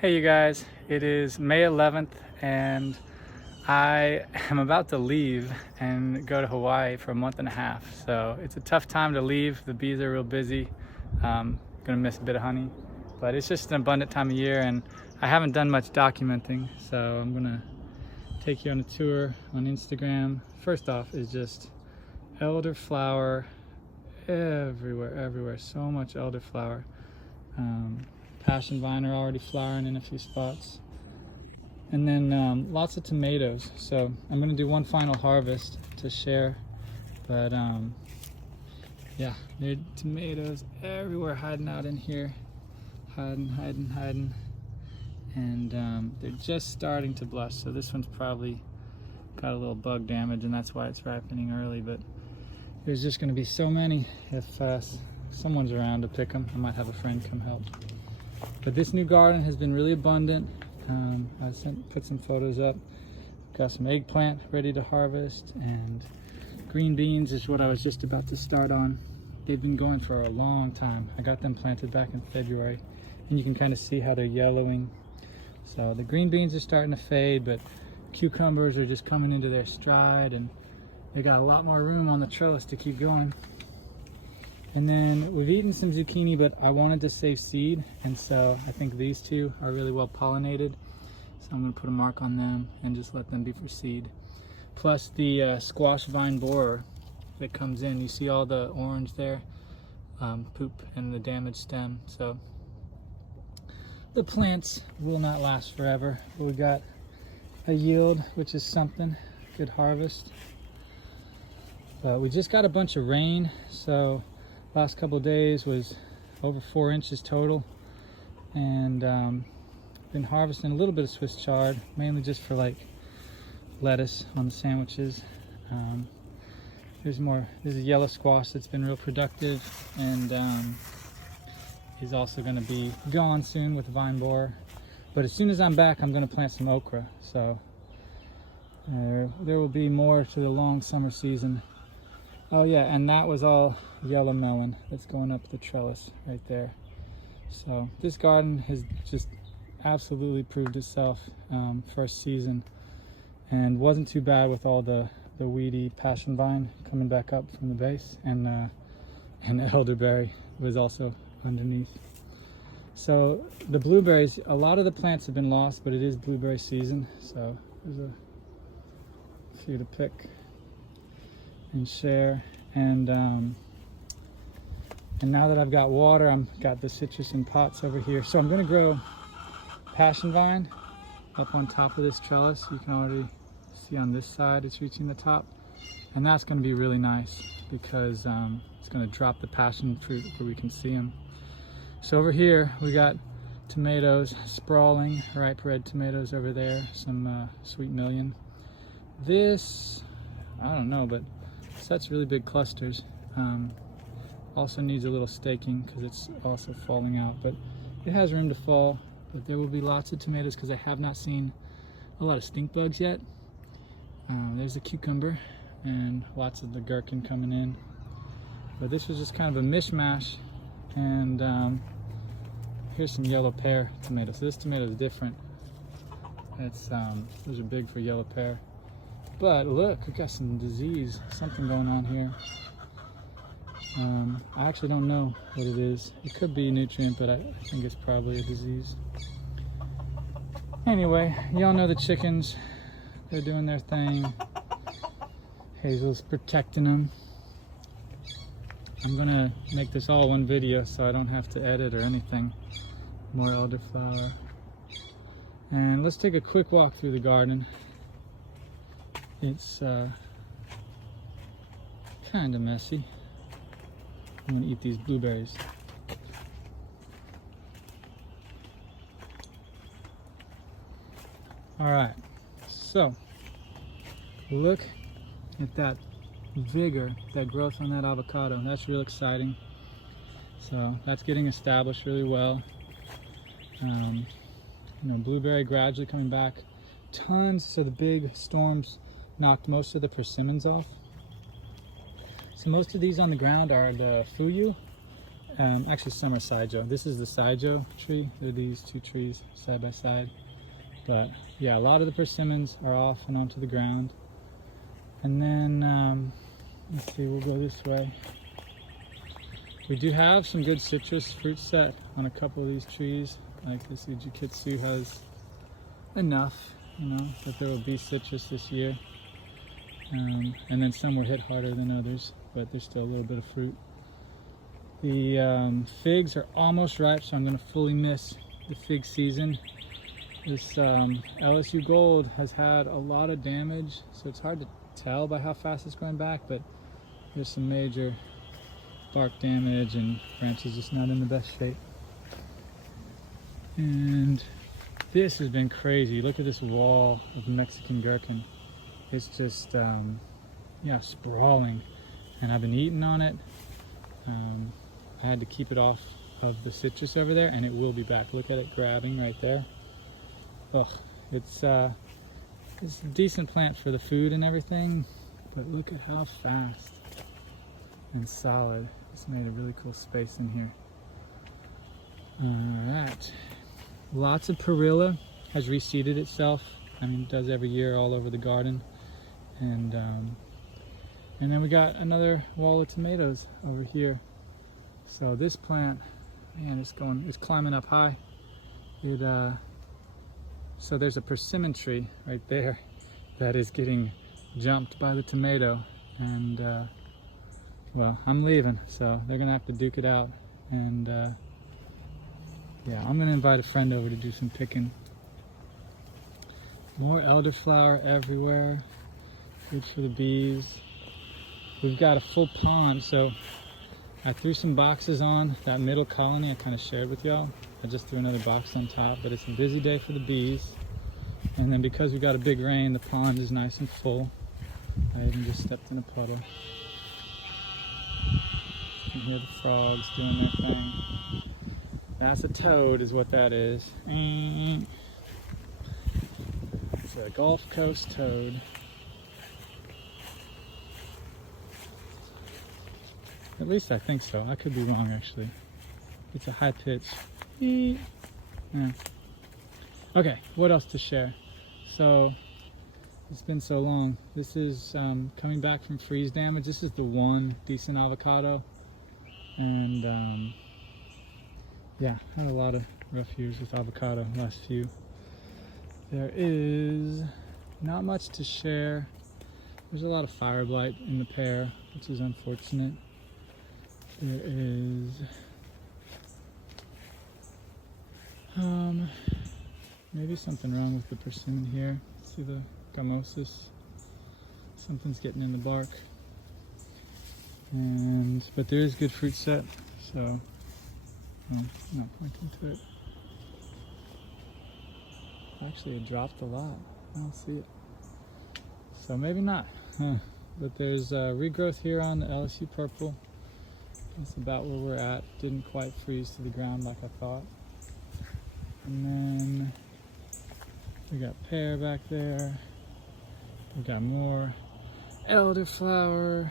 Hey you guys, it is May 11th and I am about to leave and go to Hawaii for a month and a half. So it's a tough time to leave. The bees are real busy. Gonna miss a bit of honey, but it's just an abundant time of year and I haven't done much documenting. So I'm gonna take you on a tour on Instagram. First off is just elderflower everywhere. So much elderflower. Passion vine are already flowering in a few spots, and then lots of tomatoes. So I'm going to do one final harvest to share, but yeah, there are tomatoes everywhere hiding out in here, hiding, and they're just starting to blush. So this one's probably got a little bug damage and that's why it's ripening early, but there's just going to be so many. If someone's around to pick them, I might have a friend come help. But this new garden has been really abundant. I put some photos up. Got some eggplant ready to harvest, and green beans is what I was just about to start on. They've been going for a long time. I got them planted back in February, and you can kind of see how they're yellowing. So the green beans are starting to fade, but cucumbers are just coming into their stride, and they got a lot more room on the trellis to keep going. And then we've eaten some zucchini, but I wanted to save seed, and so I think these two are really well pollinated. So I'm going to put a mark on them and just let them be for seed. Plus the squash vine borer that comes in. You see all the orange there, poop and the damaged stem. So the plants will not last forever. But we got a yield, which is something. Good harvest. But we just got a bunch of rain, so last couple of days was over 4 inches total, and been harvesting a little bit of Swiss chard, mainly just for like lettuce on the sandwiches. There's a yellow squash that's been real productive, and is also going to be gone soon with the vine borer. But as soon as I'm back, I'm going to plant some okra, so there will be more to the long summer season. Oh yeah, and that was all yellow melon that's going up the trellis right there. So this garden has just absolutely proved itself first season, and wasn't too bad with all the weedy passion vine coming back up from the base, and the elderberry was also underneath. So the blueberries, a lot of the plants have been lost, but it is blueberry season, so there's a few to pick and share. And now that I've got water, I've got the citrus in pots over here. So I'm going to grow passion vine up on top of this trellis. You can already see on this side it's reaching the top, and that's going to be really nice because it's going to drop the passion fruit where we can see them. So over here we got tomatoes sprawling, ripe red tomatoes over there, some sweet million. This, I don't know, but that's really big clusters. Also needs a little staking because it's also falling out, but it has room to fall. But there will be lots of tomatoes because I have not seen a lot of stink bugs yet. There's a cucumber and lots of the gherkin coming in. But this was just kind of a mishmash. And here's some yellow pear tomatoes. So this tomato is different. It's those are big for yellow pear. But look, we got some disease, something going on here. I actually don't know what it is. It could be a nutrient, but I think it's probably a disease. Anyway, y'all know the chickens. They're doing their thing. Hazel's protecting them. I'm gonna make this all one video so I don't have to edit or anything. More elderflower. And let's take a quick walk through the garden. It's kind of messy. I'm gonna eat these blueberries. All right, so look at that vigor, that growth on that avocado. That's real exciting. So that's getting established really well. Blueberry gradually coming back. Tons, so the big storms knocked most of the persimmons off. So most of these on the ground are the fuyu, Actually, some are Saijo. This is the Saijo tree. They're these two trees side by side. But yeah, a lot of the persimmons are off and onto the ground. And then, let's see, we'll go this way. We do have some good citrus fruit set on a couple of these trees. Like this Ujikitsu has enough, you know, that there will be citrus this year. And then some were hit harder than others, but there's still a little bit of fruit. The figs are almost ripe, so I'm going to fully miss the fig season. This LSU Gold has had a lot of damage, so it's hard to tell by how fast it's going back, but there's some major bark damage and branches just not in the best shape. And this has been crazy. Look at this wall of Mexican gherkin. It's just, yeah, sprawling. And I've been eating on it. I had to keep it off of the citrus over there, and it will be back. Look at it grabbing right there. Oh, it's a decent plant for the food and everything, but look at how fast and solid. It's made a really cool space in here. All right, lots of perilla has reseeded itself. I mean, it does every year all over the garden. And then we got another wall of tomatoes over here. So this plant, man, it's climbing up high. So there's a persimmon tree right there that is getting jumped by the tomato, and well, I'm leaving, so they're gonna have to duke it out. And yeah, I'm gonna invite a friend over to do some picking. More elderflower everywhere, good for the bees. We've got a full pond, so I threw some boxes on that middle colony I kind of shared with y'all. I just threw another box on top, but it's a busy day for the bees. And then because we got a big rain, the pond is nice and full. I even just stepped in a puddle. You can hear the frogs doing their thing. That's a toad is what that is. It's a Gulf Coast toad. At least I think so. I could be wrong, actually. It's a high pitch. Yeah. Okay, what else to share? So, it's been so long. This is coming back from freeze damage. This is the one decent avocado. And yeah, had a lot of rough years with avocado, last few. There is not much to share. There's a lot of fire blight in the pear, which is unfortunate. There is maybe something wrong with the persimmon here. See the gamosis? Something's getting in the bark. But there is good fruit set, so I'm not pointing to it. Actually, it dropped a lot. I don't see it. So maybe not. But there's regrowth here on the LSU purple. That's about where we're at. Didn't quite freeze to the ground like I thought. And then we got pear back there. We got more elderflower,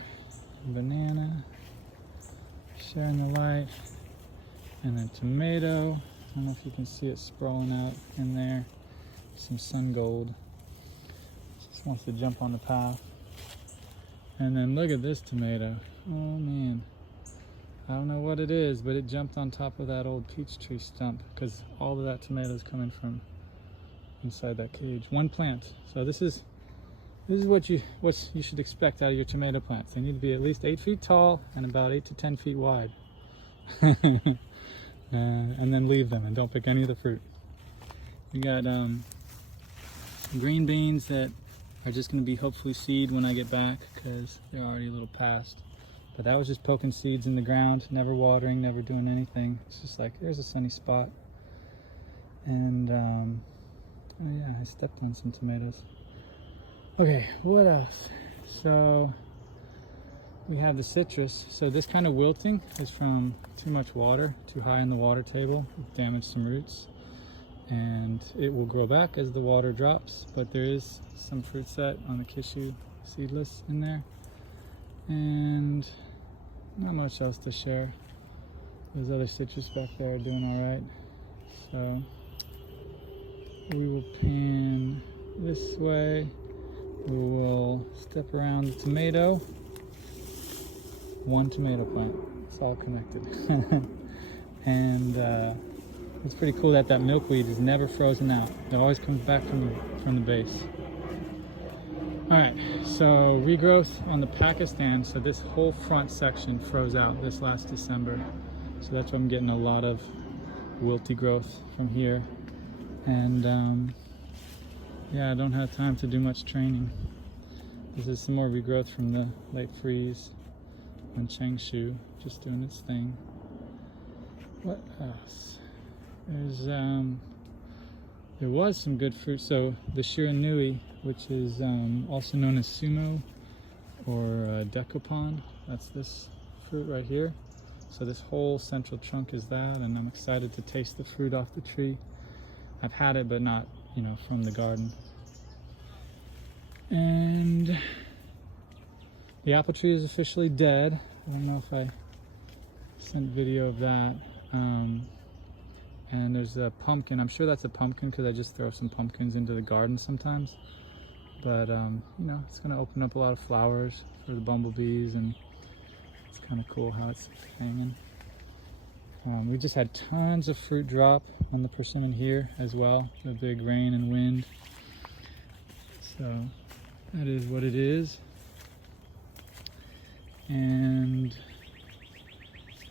banana, sharing the light, and then tomato. I don't know if you can see it sprawling out in there. Some sun gold. Just wants to jump on the path. And then look at this tomato. Oh man. I don't know what it is, but it jumped on top of that old peach tree stump because all of that tomato is coming from inside that cage. One plant. So this is what you should expect out of your tomato plants. They need to be at least 8 feet tall and about 8 to 10 feet wide. And then leave them and don't pick any of the fruit. We got green beans that are just going to be hopefully seed when I get back because they're already a little past. But that was just poking seeds in the ground, never watering, never doing anything. It's just like, there's a sunny spot. And, oh yeah, I stepped on some tomatoes. Okay, what else? So, we have the citrus. So this kind of wilting is from too much water, too high in the water table. It damaged some roots. And it will grow back as the water drops. But there is some fruit set on the Kishu seedless in there. And not much else to share. Those other citrus back there are doing all right. So we will pan this way. We will step around the tomato. One tomato plant. It's all connected. And it's pretty cool that that milkweed is never frozen out. It always comes back from the base. All right, so regrowth on the Pakistan. So this whole front section froze out this last December. So that's why I'm getting a lot of wilty growth from here. And yeah, I don't have time to do much training. This is some more regrowth from the late freeze on Changshu, just doing its thing. What else? There was some good fruit. So the Shiranui, which is also known as sumo or decoupon, that's this fruit right here. So this whole central trunk is that, and I'm excited to taste the fruit off the tree. I've had it, but not, you know, from the garden. And the apple tree is officially dead. I don't know if I sent video of that. And there's a pumpkin. I'm sure that's a pumpkin because I just throw some pumpkins into the garden sometimes. But you know, it's gonna open up a lot of flowers for the bumblebees, and it's kind of cool how it's hanging. We just had tons of fruit drop on the persimmon here as well. The big rain and wind. So that is what it is. And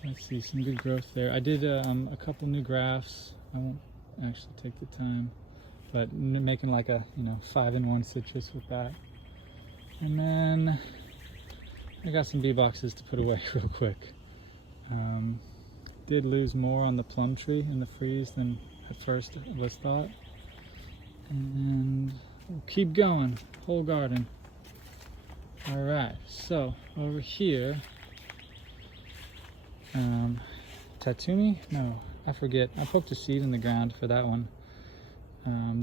let's see, some good growth there. I did a couple new grafts. I won't actually take the time, but making like a 5-in-1 citrus with that. And then I got some bee boxes to put away real quick. Did lose more on the plum tree in the freeze than at first was thought. And we'll keep going, whole garden. All right, so over here, Tatumi? No, I forget. I poked a seed in the ground for that one.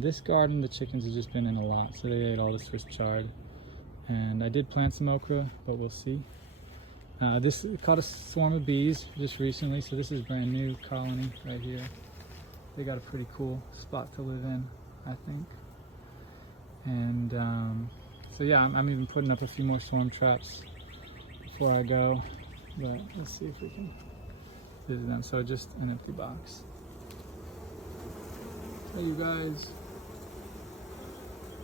This garden, the chickens have just been in a lot, so they ate all the Swiss chard. And I did plant some okra, but we'll see. This caught a swarm of bees just recently, so this is brand new colony right here. They got a pretty cool spot to live in, I think. And so yeah, I'm even putting up a few more swarm traps before I go, but let's see if we can visit them. So just an empty box. Hey you guys,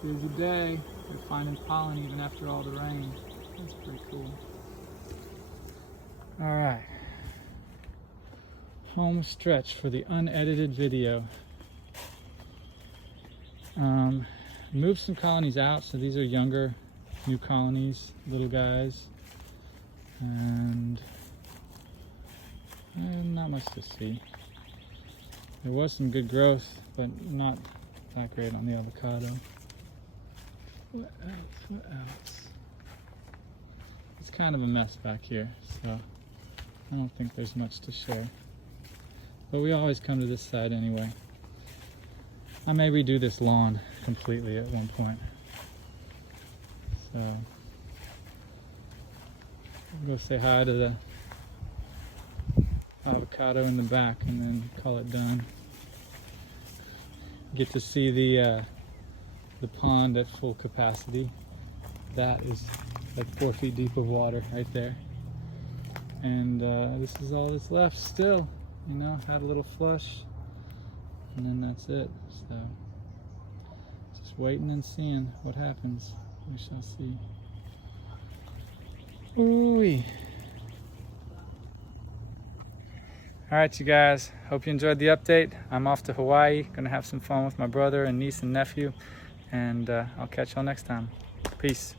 here's your day. You're finding pollen even after all the rain. That's pretty cool. All right, home stretch for the unedited video. Moved some colonies out, so these are younger, new colonies, little guys, and not much to see. There was some good growth, but not that great on the avocado. What else? What else? It's kind of a mess back here, so I don't think there's much to share. But we always come to this side anyway. I may redo this lawn completely at one point. So I'll go say hi to the avocado in the back and then call it done. Get to see the pond at full capacity. That is like 4 feet deep of water right there. And this is all that's left still. You know, had a little flush, and then that's it. So just waiting and seeing what happens. We shall see. Ooh-wee. All right, you guys, hope you enjoyed the update. I'm off to Hawaii, gonna have some fun with my brother and niece and nephew, and I'll catch y'all next time. Peace.